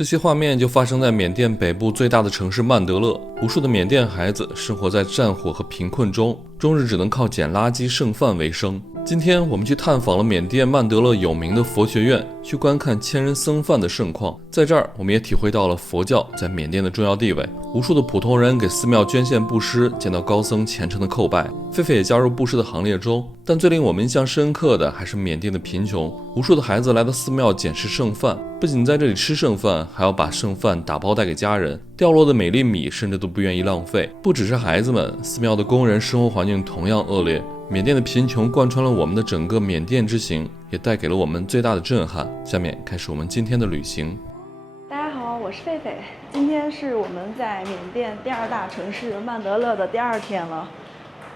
这些画面就发生在缅甸北部最大的城市曼德勒，无数的缅甸孩子生活在战火和贫困中，终日只能靠捡垃圾剩饭为生。今天我们去探访了缅甸曼德勒有名的佛学院，去观看千人僧饭的盛况。在这儿，我们也体会到了佛教在缅甸的重要地位。无数的普通人给寺庙捐献布施，见到高僧虔诚的叩拜。狒狒也加入布施的行列中。但最令我们印象深刻的还是缅甸的贫穷。无数的孩子来到寺庙捡拾剩饭，不仅在这里吃剩饭，还要把剩饭打包带给家人。掉落的每粒米甚至都不愿意浪费。不只是孩子们，寺庙的工人生活环境同样恶劣。缅甸的贫穷贯穿了我们的整个缅甸之行，也带给了我们最大的震撼。下面开始我们今天的旅行。大家好，我是狒狒。今天是我们在缅甸第二大城市曼德勒的第2天了。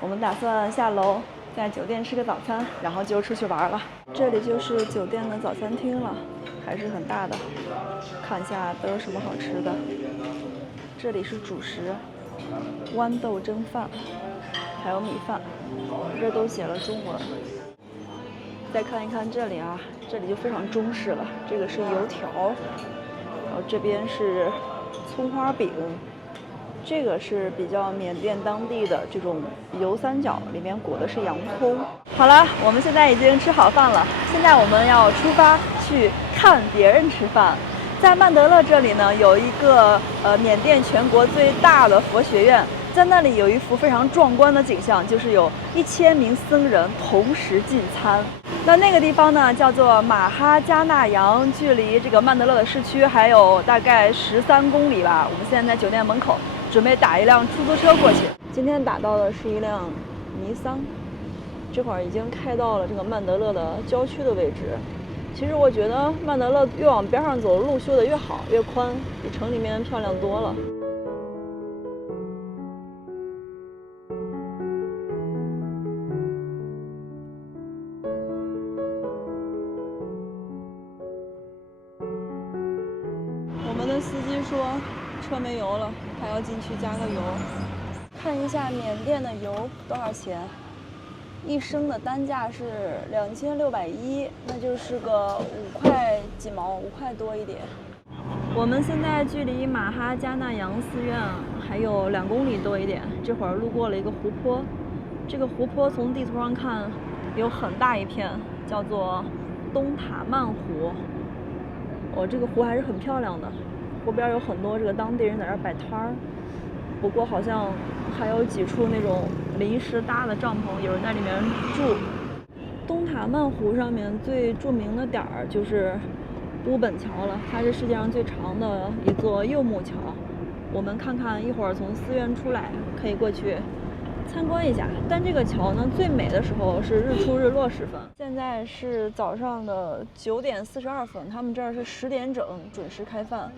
我们打算下楼，在酒店吃个早餐，然后就出去玩了。这里就是酒店的早餐厅了，还是很大的。看一下都有什么好吃的。这里是主食，豌豆蒸饭，还有米饭，这都写了中文。再看一看这里啊，这里就非常中式了。这个是油条，然后这边是葱花饼，这个是比较缅甸当地的这种油三角，里面裹的是洋葱。好了，我们现在已经吃好饭了，现在我们要出发去看别人吃饭。在曼德勒这里呢，有一个缅甸全国最大的佛学院。在那里有一幅非常壮观的景象，就是有1000名僧人同时进餐。那个地方呢，叫做马哈加纳扬，距离这个曼德勒的市区还有大概13公里吧。我们现在在酒店门口，准备打一辆出租车过去。今天打到的是一辆尼桑，这会儿已经开到了这个曼德勒的郊区的位置。其实我觉得曼德勒越往边上走，路修得越好，越宽，比城里面漂亮多了。我们的司机说车没油了，他要进去加个油。看一下缅甸的油多少钱，1升的单价是2610，那就是个5块几毛，5块多一点。我们现在距离马哈加纳扬寺院还有2公里多一点，这会儿路过了一个湖泊。这个湖泊从地图上看有很大一片，叫做东塔曼湖。这个湖还是很漂亮的，湖边有很多这个当地人在这儿摆摊儿，不过好像还有几处那种临时搭的帐篷，有人在里面住。东塔曼湖上面最著名的点儿就是乌本桥了，它是世界上最长的一座柚木桥。我们看看一会儿从寺院出来，可以过去参观一下。但这个桥呢，最美的时候是日出日落时分。现在是早上的9点42分，他们这儿是10点整准时开饭。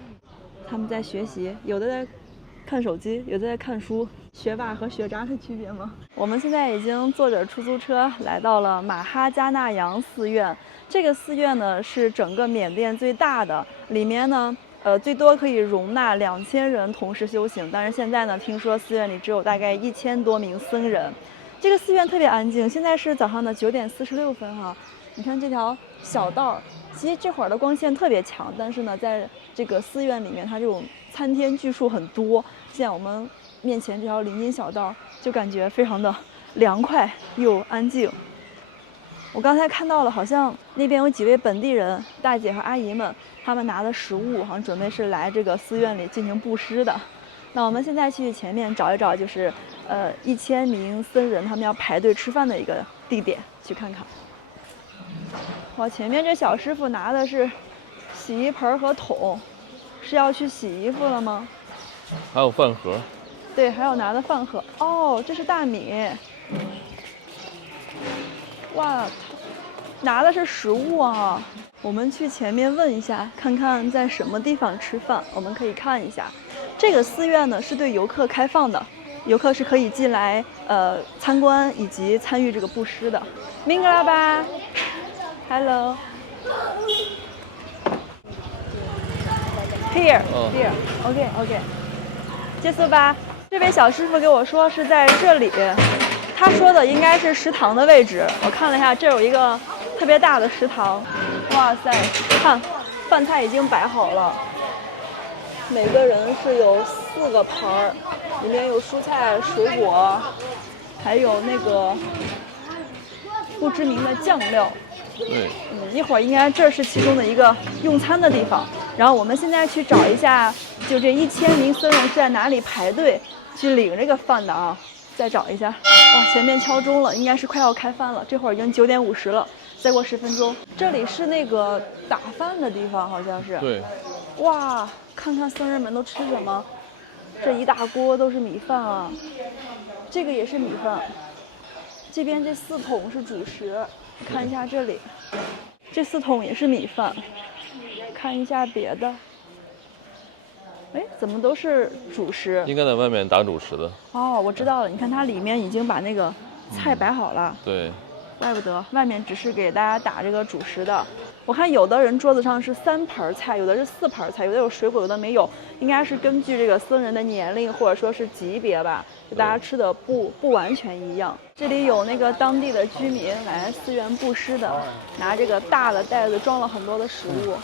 他们在学习，有的在看手机，有的在看书。学霸和学渣的区别吗？我们现在已经坐着出租车来到了马哈加纳扬寺院。这个寺院呢是整个缅甸最大的，里面呢最多可以容纳2000人同时修行，但是现在呢，听说寺院里只有大概1000多名僧人。这个寺院特别安静，现在是早上的9点46分哈。你看这条小道，其实这会儿的光线特别强，但是呢，在这个寺院里面，它这种参天巨树很多。现在我们面前这条林荫小道，就感觉非常的凉快又安静。我刚才看到了，好像那边有几位本地人大姐和阿姨们，他们拿的食物好像准备是来这个寺院里进行布施的。那我们现在去前面找一找，就是1000名僧人他们要排队吃饭的一个地点，去看看。哇，前面这小师傅拿的是洗衣盆和桶，是要去洗衣服了吗？还有饭盒。对，还有拿的饭盒。哦，这是大米。哇，拿的是食物啊！我们去前面问一下，看看在什么地方吃饭。我们可以看一下，这个寺院呢是对游客开放的，游客是可以进来参观以及参与这个布施的。明格拉巴 ，Hello。Here, here, OK。结束吧。这位小师傅给我说是在这里，他说的应该是食堂的位置。我看了一下，这有一个特别大的食堂。哇塞，看饭菜已经摆好了，每个人是有4个盘儿，里面有蔬菜、水果，还有那个不知名的酱料。对，一会儿应该这是其中的一个用餐的地方。然后我们现在去找一下，就这1000名僧人是在哪里排队去领这个饭的啊？再找一下。哇，前面敲钟了，应该是快要开饭了。这会儿已经9点50了，再过10分钟。这里是那个打饭的地方，好像是。对。哇，看看僧人们都吃什么，这一大锅都是米饭啊，这个也是米饭。这边这4桶是主食，看一下这里，这4桶也是米饭。看一下别的，哎，怎么都是主食？应该在外面打主食的。哦，我知道了，你看它里面已经把那个菜摆好了。对，怪不得外面只是给大家打这个主食的。我看有的人桌子上是3盘菜，有的是4盘菜，有的有水果，有的没有，应该是根据这个僧人的年龄或者说是级别吧，就大家吃的不完全一样。这里有那个当地的居民来寺院布施的，拿这个大的袋子装了很多的食物。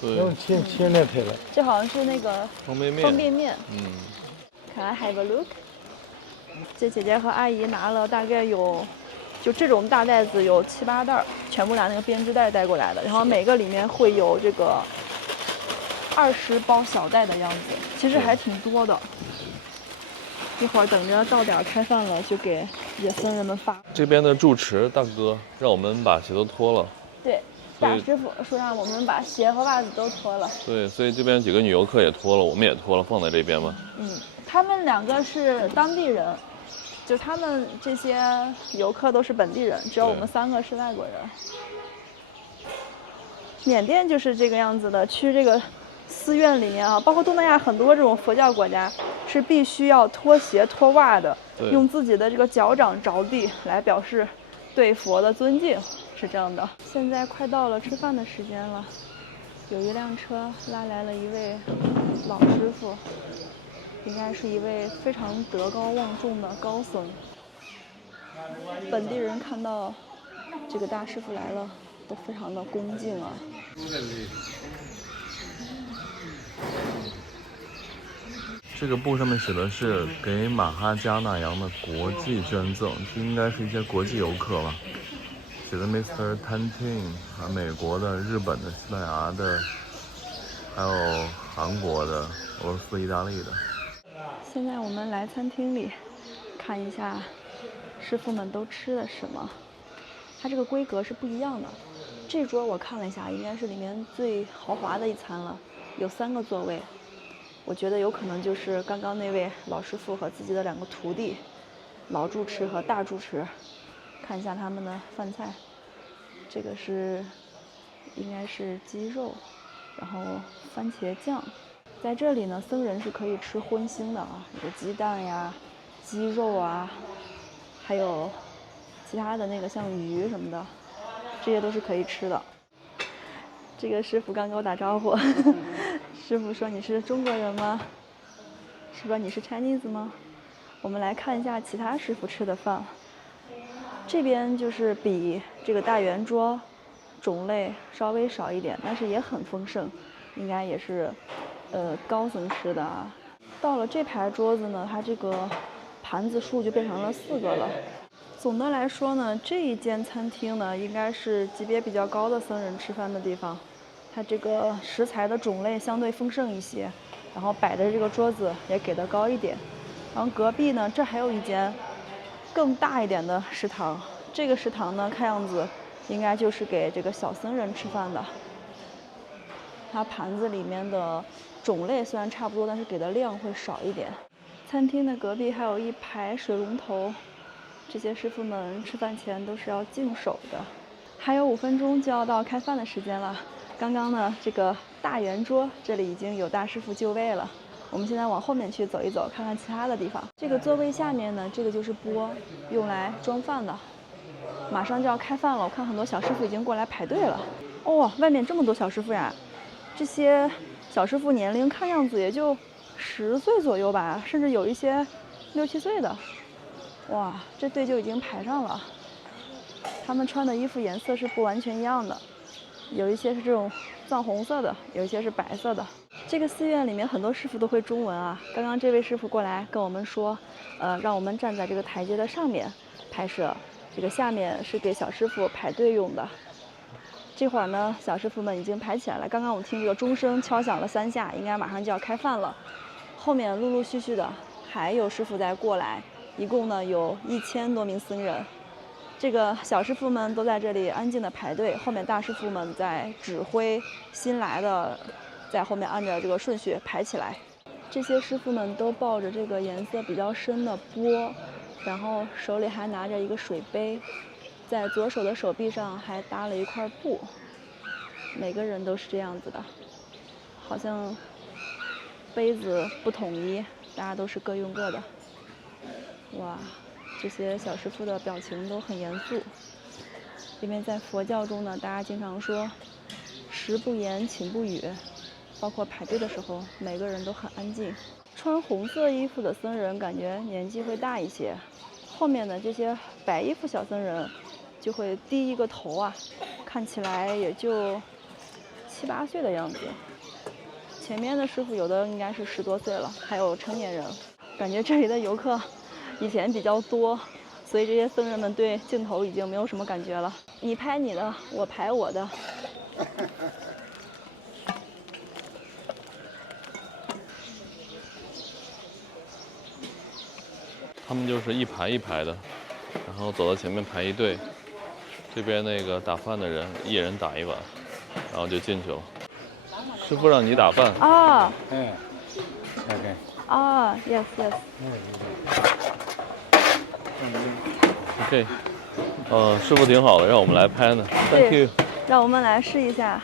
对，用切那配了。这好像是那个方便面。方便面。Can I have a look？ 这姐姐和阿姨拿了大概有。就这种大袋子有7、8袋，全部拿那个编织袋带过来的，然后每个里面会有这个20包小袋的样子，其实还挺多的。一会儿等着到点开饭了，就给野僧人们发。这边的住持大哥让我们把鞋都脱了。对，大师傅说让我们把鞋和袜子都脱了。对，所以这边几个女游客也脱了，我们也脱了，放在这边吧。他们2个是当地人。就他们这些游客都是本地人，只有我们3个是外国人。缅甸就是这个样子的，去这个寺院里面啊，包括东南亚很多这种佛教国家是必须要脱鞋脱袜的，用自己的这个脚掌着地来表示对佛的尊敬，是这样的。现在快到了吃饭的时间了，有一辆车拉来了一位老师傅。应该是一位非常德高望重的高僧。本地人看到这个大师傅来了，都非常的恭敬啊。这个布上面写的是给马哈加纳洋的国际捐赠，这应该是一些国际游客吧。写的 Mr. Tantin， 美国的、日本的、西班牙的，还有韩国的、俄罗斯、意大利的。现在我们来餐厅里看一下师傅们都吃的什么，它这个规格是不一样的。这桌我看了一下，应该是里面最豪华的一餐了，有3个座位。我觉得有可能就是刚刚那位老师傅和自己的2个徒弟，老住持和大住持。看一下他们的饭菜，这个是应该是鸡肉，然后番茄酱。在这里呢，僧人是可以吃荤腥的啊，有鸡蛋呀、鸡肉啊，还有其他的那个像鱼什么的，这些都是可以吃的。这个师傅刚给我打招呼，师傅说：“你是中国人吗？是吧？你是 Chinese 吗？”我们来看一下其他师傅吃的饭。这边就是比这个大圆桌种类稍微少一点，但是也很丰盛，应该也是。高僧吃的啊。到了这排桌子呢，它这个盘子数就变成了4个了。总的来说呢，这一间餐厅呢，应该是级别比较高的僧人吃饭的地方。它这个食材的种类相对丰盛一些，然后摆的这个桌子也给的高一点。然后隔壁呢，这还有一间更大一点的食堂。这个食堂呢，看样子应该就是给这个小僧人吃饭的。它盘子里面的种类虽然差不多，但是给的量会少一点。餐厅的隔壁还有一排水龙头，这些师傅们吃饭前都是要净手的。还有5分钟就要到开饭的时间了。刚刚呢，这个大圆桌这里已经有大师傅就位了。我们现在往后面去走一走，看看其他的地方。这个座位下面呢，这个就是钵，用来装饭的。马上就要开饭了，我看很多小师傅已经过来排队了。哦，外面这么多小师傅呀！这些小师傅年龄看样子也就10岁左右吧，甚至有一些6、7岁的。哇，这队就已经排上了。他们穿的衣服颜色是不完全一样的，有一些是这种藏红色的，有一些是白色的。这个寺院里面很多师傅都会中文啊。刚刚这位师傅过来跟我们说，让我们站在这个台阶的上面拍摄，这个下面是给小师傅排队用的。这会儿呢，小师傅们已经排起来了。刚刚我听这个钟声敲响了3下，应该马上就要开饭了。后面陆陆续续的还有师傅在过来，一共呢有1000多名僧人。这个小师傅们都在这里安静的排队，后面大师傅们在指挥新来的，在后面按照这个顺序排起来。这些师傅们都抱着这个颜色比较深的钵，然后手里还拿着一个水杯，在左手的手臂上还搭了一块布。每个人都是这样子的，好像杯子不统一，大家都是各用各的。哇，这些小师傅的表情都很严肃，因为在佛教中呢，大家经常说食不言，寝不语，包括排队的时候，每个人都很安静。穿红色衣服的僧人感觉年纪会大一些，后面的这些白衣服小僧人就会低一个头啊，看起来也就7、8岁的样子。前面的师傅有的应该是10多岁了，还有成年人。感觉这里的游客以前比较多，所以这些僧人们对镜头已经没有什么感觉了。你拍你的，我拍我的。他们就是一排一排的，然后走到前面排一队，这边那个打饭的人一人打一碗，然后就进去了。师傅让你打饭啊？哎 ，OK。啊 ，yes yes。OK， 师傅挺好的，让我们来拍呢。Thank you。让我们来试一下。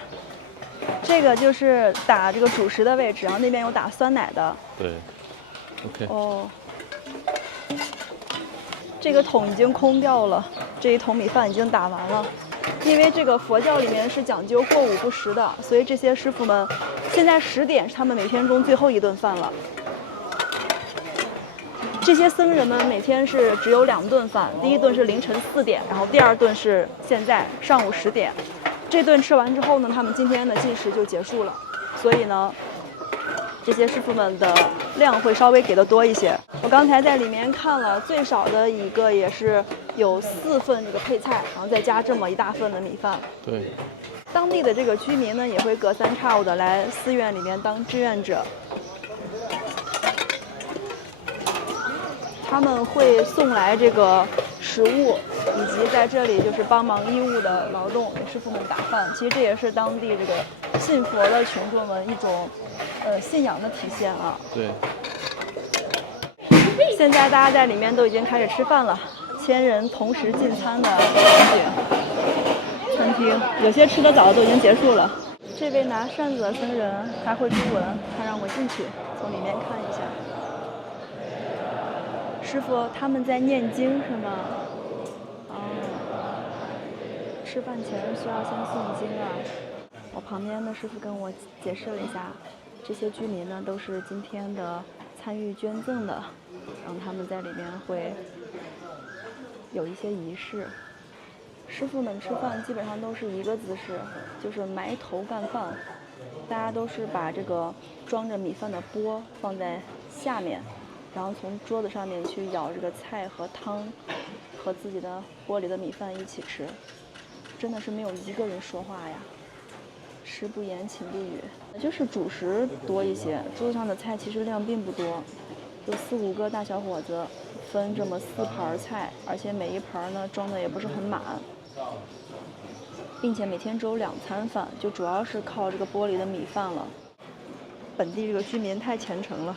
这个就是打这个主食的位置，然后那边有打酸奶的。对。OK。哦。这个桶已经空掉了，这一桶米饭已经打完了。因为这个佛教里面是讲究过午不食的，所以这些师傅们现在10点是他们每天中最后一顿饭了。这些僧人们每天是只有2顿饭，第一顿是凌晨4点，然后第2顿是现在上午10点。这顿吃完之后呢，他们今天的进食就结束了。所以呢，这些师傅们的量会稍微给的多一些。我刚才在里面看了，最少的一个也是有4份这个配菜，然后再加这么一大份的米饭。对。当地的这个居民呢，也会隔三差五的来寺院里面当志愿者。他们会送来这个食物，以及在这里就是帮忙义务的劳动，给师傅们打饭。其实这也是当地这个信佛的群众们一种信仰的体现啊。对。现在大家在里面都已经开始吃饭了，1000人同时进餐的场景。餐厅有些吃得早的都已经结束了。这位拿扇子的僧人他会中文，他让我进去从里面看一下。师傅，他们在念经是吗？哦，吃饭前需要先诵经啊。我旁边的师傅跟我解释了一下，这些居民呢都是今天的参与捐赠的，然后他们在里面会有一些仪式。师傅们吃饭基本上都是一个姿势，就是埋头干饭。大家都是把这个装着米饭的钵放在下面，然后从桌子上面去舀这个菜和汤，和自己的锅里的米饭一起吃。真的是没有一个人说话呀，食不言，寝不语。就是主食多一些，桌子上的菜其实量并不多，就4、5个大小伙子分这么4盘菜，而且每一盘呢装的也不是很满，并且每天只有2餐饭，就主要是靠这个钵里的米饭了。本地这个居民太虔诚了。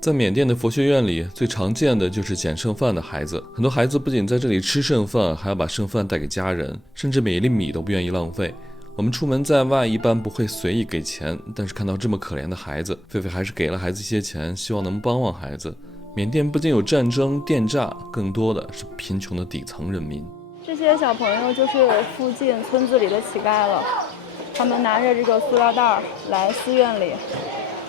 在缅甸的佛学院里，最常见的就是捡剩饭的孩子。很多孩子不仅在这里吃剩饭，还要把剩饭带给家人，甚至每一粒米都不愿意浪费。我们出门在外一般不会随意给钱，但是看到这么可怜的孩子，狒狒还是给了孩子一些钱，希望能帮帮孩子。缅甸不仅有战争、电诈，更多的是贫穷的底层人民。这些小朋友就是附近村子里的乞丐了，他们拿着这个塑料袋来寺院里。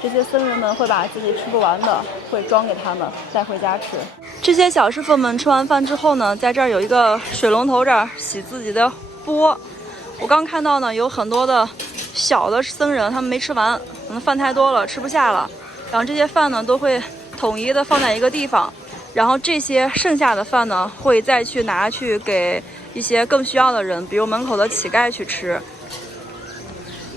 这些僧人们会把自己吃不完的会装给他们带回家吃。这些小师傅们吃完饭之后呢，在这儿有一个水龙头，这儿洗自己的钵。我刚看到呢，有很多的小的僧人，他们没吃完，可能饭太多了吃不下了，然后这些饭呢都会统一的放在一个地方，然后这些剩下的饭呢会再去拿去给一些更需要的人，比如门口的乞丐去吃。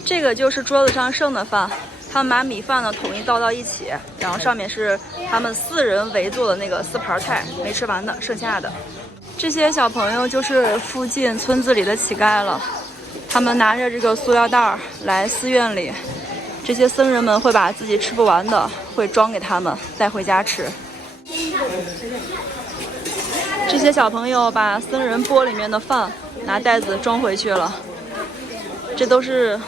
这个就是桌子上剩的饭，他们把米饭呢统一倒到一起，然后上面是他们4人围坐的那个4盘菜，没吃完的剩下的。这些小朋友就是附近村子里的乞丐了，他们拿着这个塑料袋来寺院里，这些僧人们会把自己吃不完的会装给他们带回家吃。这些小朋友把僧人钵里面的饭拿袋子装回去了，这都是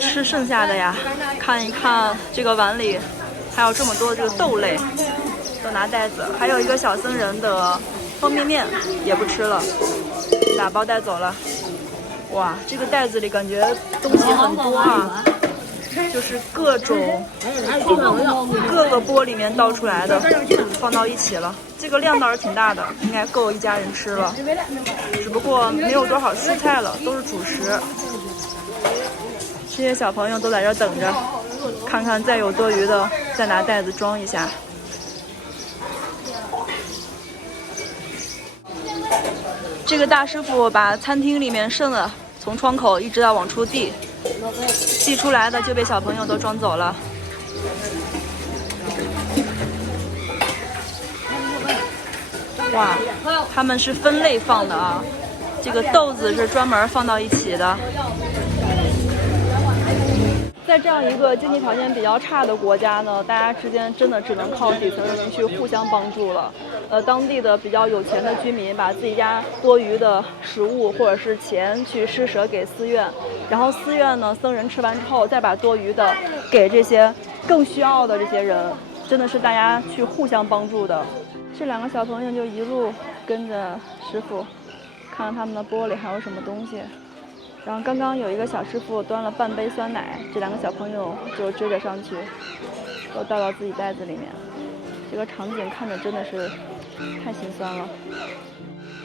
吃剩下的呀。看一看这个碗里还有这么多的这个豆类，都拿袋子。还有一个小僧人的方便面也不吃了，打包带走了。哇，这个袋子里感觉东西很多啊，就是各种各个钵里面倒出来的，放到一起了。这个量倒是挺大的，应该够一家人吃了，只不过没有多少蔬菜了，都是主食。这些小朋友都在这等着，看看再有多余的再拿袋子装一下。这个大师傅把餐厅里面剩的从窗口一直到往出递出来的就被小朋友都装走了。哇，他们是分类放的啊，这个豆子是专门放到一起的。在这样一个经济条件比较差的国家呢，大家之间真的只能靠底层人去互相帮助了。当地的比较有钱的居民把自己家多余的食物或者是钱去施舍给寺院，然后寺院呢，僧人吃完之后再把多余的给这些更需要的这些人，真的是大家去互相帮助的。这2个小朋友就一路跟着师傅，看看他们的钵里还有什么东西。然后刚刚有一个小师傅端了半杯酸奶，这2个小朋友就追着上去，都倒到自己袋子里面。这个场景看着真的是太心酸了。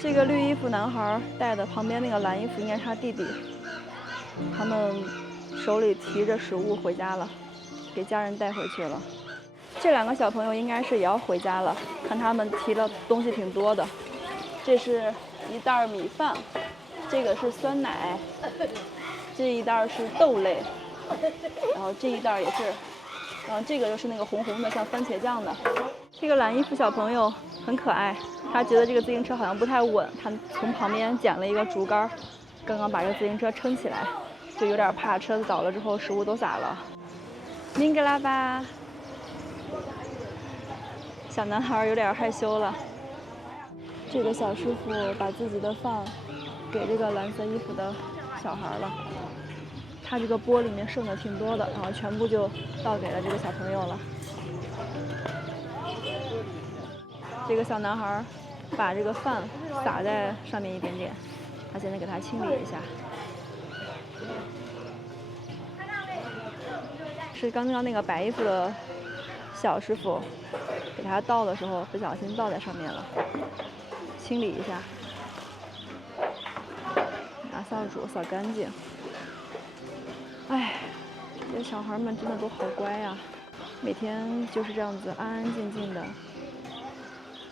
这个绿衣服男孩带的旁边那个蓝衣服应该是他弟弟，他们手里提着食物回家了，给家人带回去了。这2个小朋友应该是也要回家了，看他们提的东西挺多的。这是一袋米饭，这个是酸奶，这一袋是豆类，然后这一袋也是，然后这个就是那个红红的像番茄酱的。这个蓝衣服小朋友很可爱，他觉得这个自行车好像不太稳，他从旁边捡了一个竹竿，刚刚把这个自行车撑起来，就有点怕车子倒了之后食物都洒了。明格拉巴，小男孩有点害羞了。这个小师傅把自己的饭给这个蓝色衣服的小孩了，他这个钵里面剩的挺多的，然后全部就倒给了这个小朋友了。这个小男孩把这个饭撒在上面一点点，他现在给他清理一下。是刚刚那个白衣服的小师傅给他倒的时候不小心倒在上面了，清理一下，拿扫帚扫干净。哎，这小孩们真的都好乖呀，每天就是这样子安安静静的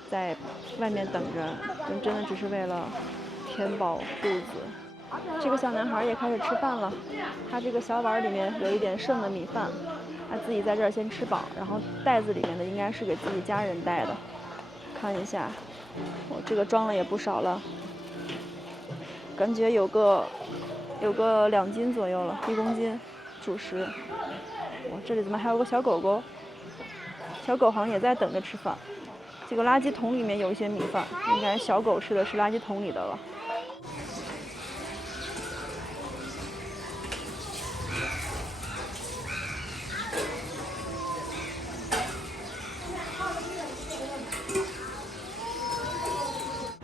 在外面等着，就真的只是为了填饱肚子。这个小男孩也开始吃饭了，他这个小碗里面有一点剩的米饭，他自己在这儿先吃饱，然后袋子里面的应该是给自己家人带的。看一下，我这个装了也不少了，感觉有个2斤左右了，1公斤主食。哇，这里怎么还有个小狗狗？小狗好像也在等着吃饭。这个垃圾桶里面有一些米饭，应该小狗吃的是垃圾桶里的了。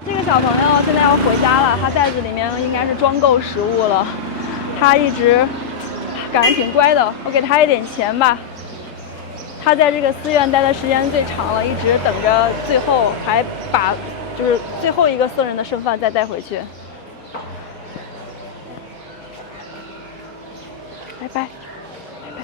这个小朋友现在要回家了，他袋子里面应该是装够食物了。他一直感觉挺乖的，我给他一点钱吧。他在这个寺院待的时间最长了，一直等着最后还把就是最后一个僧人的剩饭再带回去。拜拜，拜拜。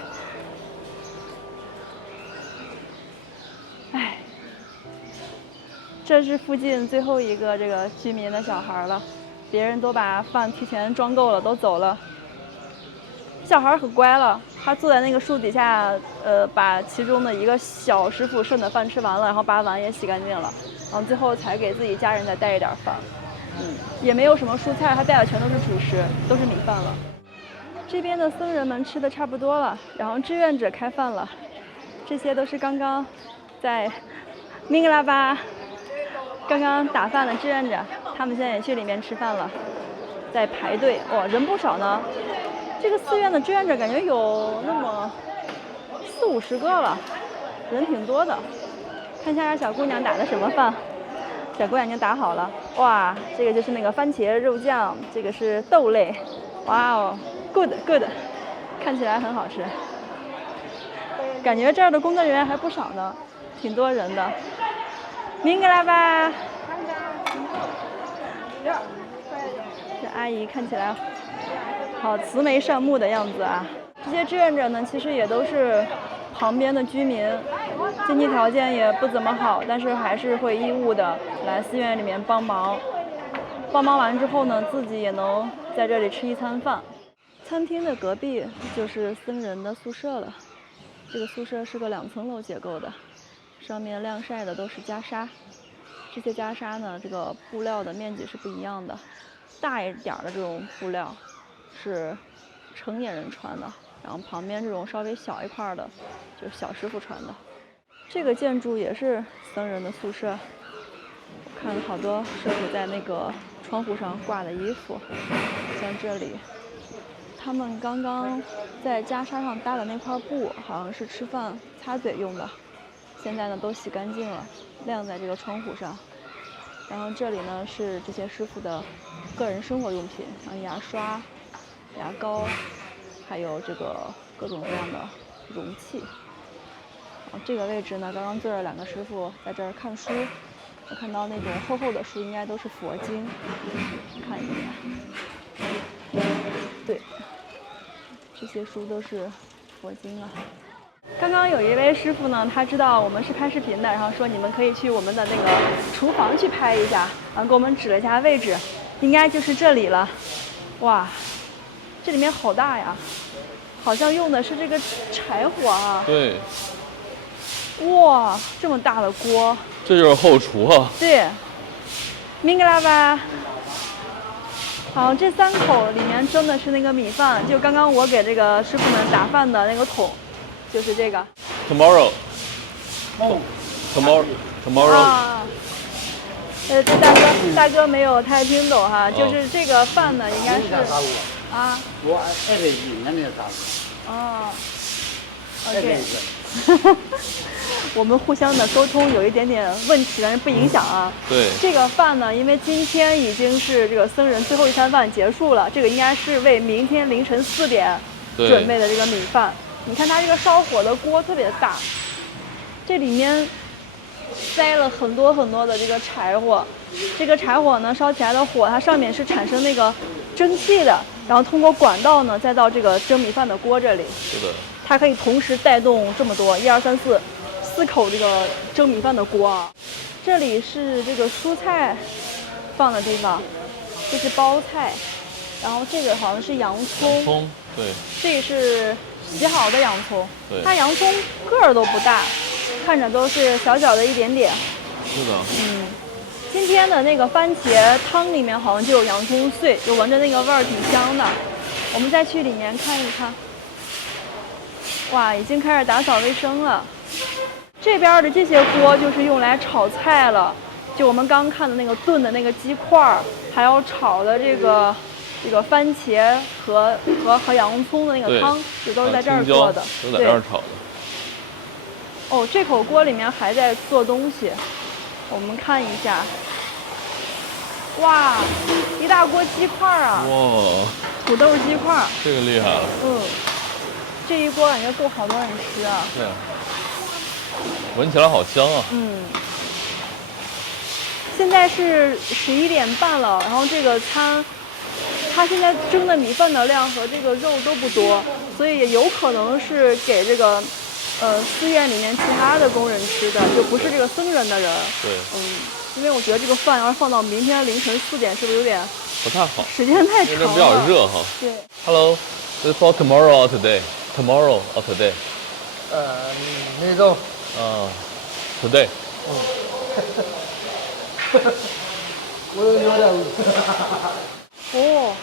这是附近最后一个这个居民的小孩了，别人都把饭提前装够了，都走了。小孩很乖了，他坐在那个树底下，把其中的一个小师傅剩的饭吃完了，然后把碗也洗干净了，然后最后才给自己家人再带一点饭。也没有什么蔬菜，他带的全都是主食，都是米饭了。这边的僧人们吃的差不多了，然后志愿者开饭了。这些都是刚刚在明格拉巴刚刚打饭的志愿者，他们现在也去里面吃饭了，在排队。哇，人不少呢。这个寺院的志愿者感觉有那么40-50个了，人挺多的。看一下小姑娘打的什么饭，小姑娘已经打好了。哇，这个就是那个番茄肉酱，这个是豆类。哇哦 ，good， 看起来很好吃。感觉这儿的工作人员还不少呢，挺多人的。明格拉巴，这阿姨看起来好慈眉善目的样子啊！这些志愿者呢，其实也都是旁边的居民，经济条件也不怎么好，但是还是会义务的来寺院里面帮忙。帮忙完之后呢，自己也能在这里吃一餐饭。餐厅的隔壁就是僧人的宿舍了。这个宿舍是个2层楼结构的，上面晾晒的都是袈裟。这些袈裟呢，这个布料的面积是不一样的，大一点的这种布料是成年人穿的，然后旁边这种稍微小一块的，就是小师傅穿的。这个建筑也是僧人的宿舍，我看好多师傅在那个窗户上挂的衣服，像这里，他们刚刚在袈裟上搭的那块布，好像是吃饭擦嘴用的，现在呢都洗干净了，晾在这个窗户上。然后这里呢是这些师傅的个人生活用品，像牙刷、牙膏，还有这个各种各样的容器。然后这个位置呢，刚刚坐着2个师傅在这儿看书，我看到那种厚厚的书，应该都是佛经，看一眼。对，这些书都是佛经啊。刚刚有一位师傅呢，他知道我们是拍视频的，然后说你们可以去我们的那个厨房去拍一下，然后给我们指了一下位置，应该就是这里了。哇，这里面好大呀，好像用的是这个柴火啊。对。哇，这么大的锅。这就是后厨啊。对，明格拉巴。好，这3口里面蒸的是那个米饭，就刚刚我给这个师傅们打饭的那个桶。就是这个 tomorrow 啊，这大哥没有太听懂哈，就是这个饭呢应该是啊，我爱的应该没有打哦 ，OK， 我们互相的沟通有一点点问题，但是不影响啊。对，这个饭呢，因为今天已经是这个僧人最后一餐饭结束了，这个应该是为明天凌晨4点准备的这个米饭。你看它这个烧火的锅特别大，这里面塞了很多很多的这个柴火，这个柴火呢烧起来的火，它上面是产生那个蒸汽的，然后通过管道呢再到这个蒸米饭的锅这里。是的。它可以同时带动这么多1、2、3、4口这个蒸米饭的锅啊。这里是这个蔬菜放的地方，这是包菜，然后这个好像是洋葱。洋葱，对。这是洗好的洋葱，对，它洋葱个儿都不大，看着都是小小的一点点。是的。今天的那个番茄汤里面好像就有洋葱碎，就闻着那个味儿挺香的。我们再去里面看一看。哇，已经开始打扫卫生了。这边的这些锅就是用来炒菜了，就我们刚看的那个炖的那个鸡块，还有炒的这个番茄和洋葱的那个汤，也都是在这儿做的，都在这儿炒的。哦，这口锅里面还在做东西，我们看一下。哇，一大锅鸡块啊！哇，土豆鸡块，这个厉害了。这一锅感觉够好多人吃啊。对，闻起来好香啊。现在是11点半了，然后这个餐，它现在蒸的米饭的量和这个肉都不多，所以也有可能是给这个寺院里面其他的工人吃的，就不是这个僧人的人。对。因为我觉得这个饭要是放到明天凌晨4点，是不是有点不太好，时间太长了？因为这比较热哈。对。Hello, this is for tomorrow or today? Tomorrow or today? 那种today. 我有点哦，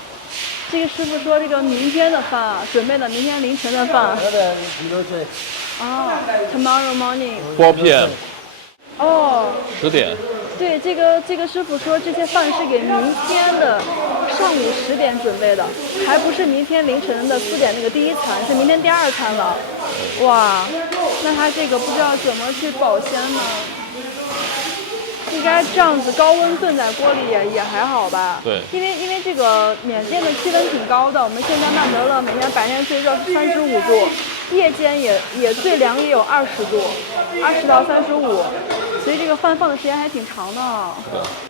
这个师傅说这个明天的饭啊，准备的明天凌晨的饭。有点流水。啊 ，tomorrow morning。 4 p.m. 哦， 10点。对，这个师傅说这些饭是给明天的上午10点准备的，还不是明天凌晨的4点那个第一餐，是明天第2餐了。哇，那他这个不知道怎么去保鲜呢？应该这样子高温炖在锅里也还好吧？对，因为这个缅甸的气温挺高的，我们现在曼德勒每天白天最热是35度，夜间也最凉也有20度，20到35，所以这个饭放的时间还挺长的。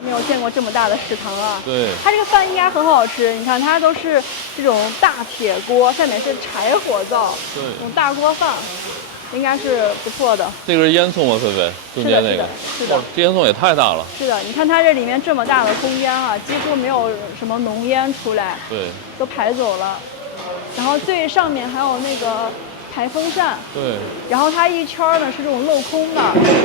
没有见过这么大的食堂啊。对，它这个饭应该很好吃，你看它都是这种大铁锅，下面是柴火灶，对，这种大锅饭。应该是不错的。这个是烟囱吗，菲菲？中间那个？是的。这烟囱也太大了。是的，你看它这里面这么大的空间啊，几乎没有什么浓烟出来。对。都排走了。然后最上面还有那个排风扇。对。然后它一圈呢是这种镂空的，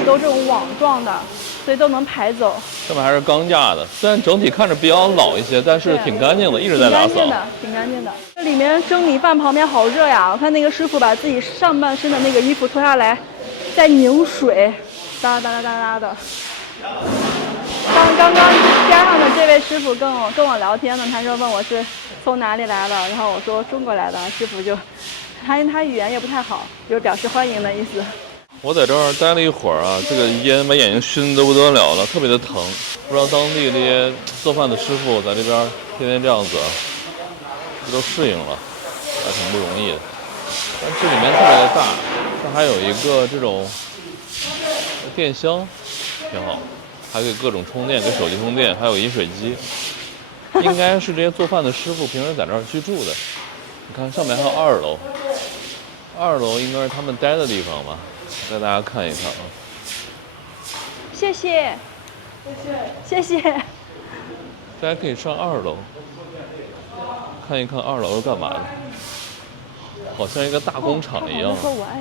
都这种网状的，所以都能排走。上面还是钢架的，虽然整体看着比较老一些，但是挺干净的，一直在打扫。挺干净的。这里面蒸米饭旁边好热呀！我看那个师傅把自己上半身的那个衣服脱下来，在拧水，哒啦哒啦哒啦的。刚刚边上的这位师傅跟我聊天呢，他说问我是从哪里来的，然后我说中国来的，师傅就他语言也不太好，就表示欢迎的意思。我在这儿待了一会儿啊，这个烟把眼睛熏得不得了了，特别的疼。不知道当地这些做饭的师傅在这边天天这样子，这都适应了，还挺不容易的。但这里面特别的大，它还有一个这种电箱，挺好，还可以各种充电，给手机充电，还有饮水机。应该是这些做饭的师傅平时在这儿居住的。你看上面还有2楼，2楼应该是他们待的地方吧。带大家看一看啊！谢谢，谢谢。大家可以上2楼，看一看2楼是干嘛的，好像一个大工厂一样。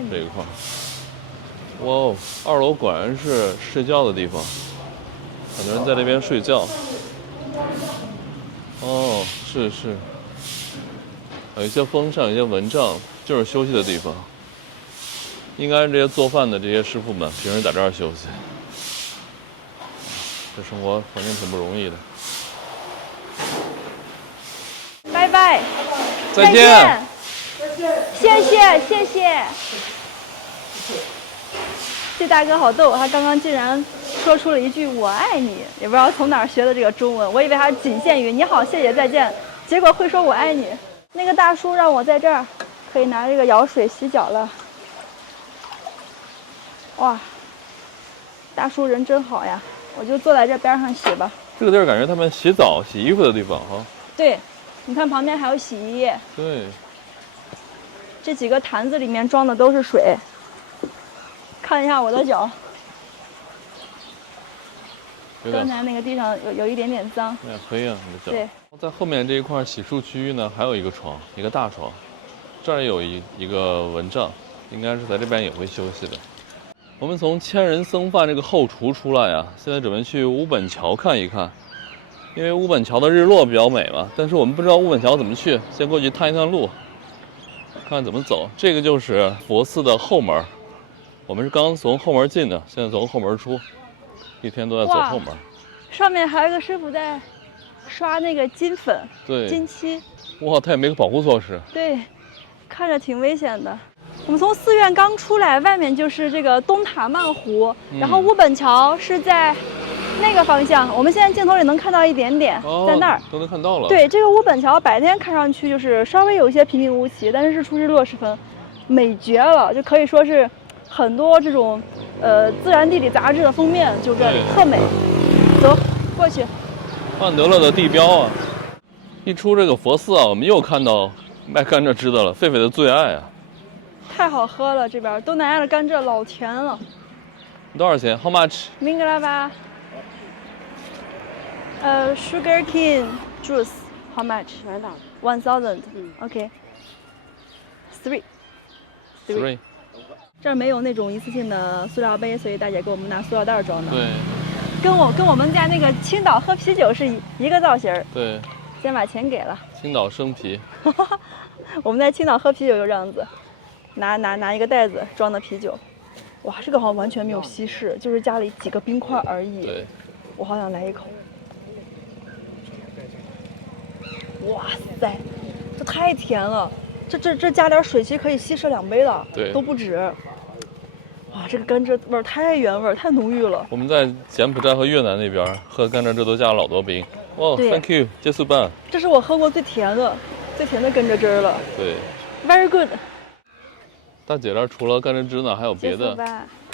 这一块，哇哦，2楼果然是睡觉的地方，很多人在这边睡觉。哦，是，有一些风扇，有一些蚊帐，就是休息的地方。应该是这些做饭的这些师傅们平时在这儿休息，这生活环境挺不容易的。拜拜，再见，谢谢。这大哥好逗，他刚刚竟然说出了一句“我爱你”，也不知道从哪儿学的这个中文。我以为他仅限于“你好，谢谢，再见”，结果会说“我爱你”。那个大叔让我在这儿可以拿这个舀水洗脚了。哇，大叔人真好呀！我就坐在这边上洗吧。这个地儿感觉他们洗澡、洗衣服的地方哈。对，你看旁边还有洗衣液。对。这几个坛子里面装的都是水。看一下我的脚。刚才那个地上有一点点脏。有点黑啊，你的脚。对。在后面这一块洗漱区域呢，还有一个床，一个大床，这儿有一个蚊帐，应该是在这边也会休息的。我们从千人僧饭这个后厨出来呀，现在准备去乌本桥看一看，因为乌本桥的日落比较美嘛。但是我们不知道乌本桥怎么去，先过去探一探路，看看怎么走。这个就是佛寺的后门，我们是刚从后门进的，现在从后门出，一天都在走后门。上面还有一个师傅在刷那个金粉，对，金漆。哇，他也没个保护措施。对，看着挺危险的。我们从寺院刚出来，外面就是这个东塔曼湖，然后乌本桥是在那个方向。我们现在镜头里能看到一点点，在那儿都能看到了。对，这个乌本桥白天看上去就是稍微有一些平平无奇，但是日出日落时分美绝了，就可以说是很多这种自然地理杂志的封面就这里特美。走过去。曼德勒的地标啊！一出这个佛寺啊，我们又看到卖甘蔗汁的了，狒狒的最爱啊！太好喝了，这边东南亚的甘蔗老甜了。多少钱 ？How much？明格拉巴。Sugar cane juice how much? 1000. OK. Three. 3。这儿没有那种一次性的塑料杯，所以大姐给我们拿塑料袋装的。对跟我们在那个青岛喝啤酒是一个造型。对，先把钱给了。青岛生啤。我们在青岛喝啤酒就这样子，拿一个袋子装的啤酒。哇，这个好像完全没有稀释，就是加了几个冰块而已。对，我好想来一口。哇塞，这太甜了，这加点水其实可以稀释2杯了，对，都不止。哇，这个甘蔗味儿太原味儿，太浓郁了。我们在柬埔寨和越南那边喝甘蔗汁都加了老多冰。哦 ，Thank you， 结束吧。这是我喝过最甜的甘蔗汁了。对 ，Very good。大姐这儿除了甘蔗汁呢，还有别的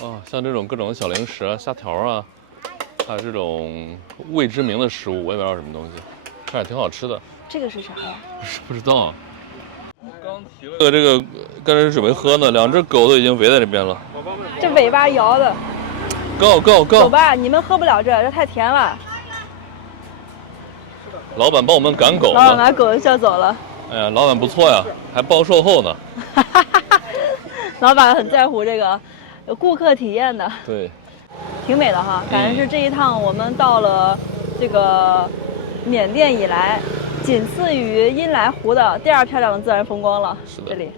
哦，像这种各种小零食啊、虾条啊，还有这种未知名的食物，我也不知道什么东西，看着挺好吃的。这个是啥呀？不知道啊。刚提了这个甘蔗汁准备喝呢，2只狗都已经围在这边了。这尾巴摇的。Go go go！ 走吧，你们喝不了这太甜了。老板帮我们赶狗呢。老板把狗叫走了。哎呀，老板不错呀，还包售后呢。老板很在乎这个有顾客体验的。对，挺美的哈，感觉是这一趟我们到了这个缅甸以来，仅次于茵莱湖的第2漂亮的自然风光了。是的，这里。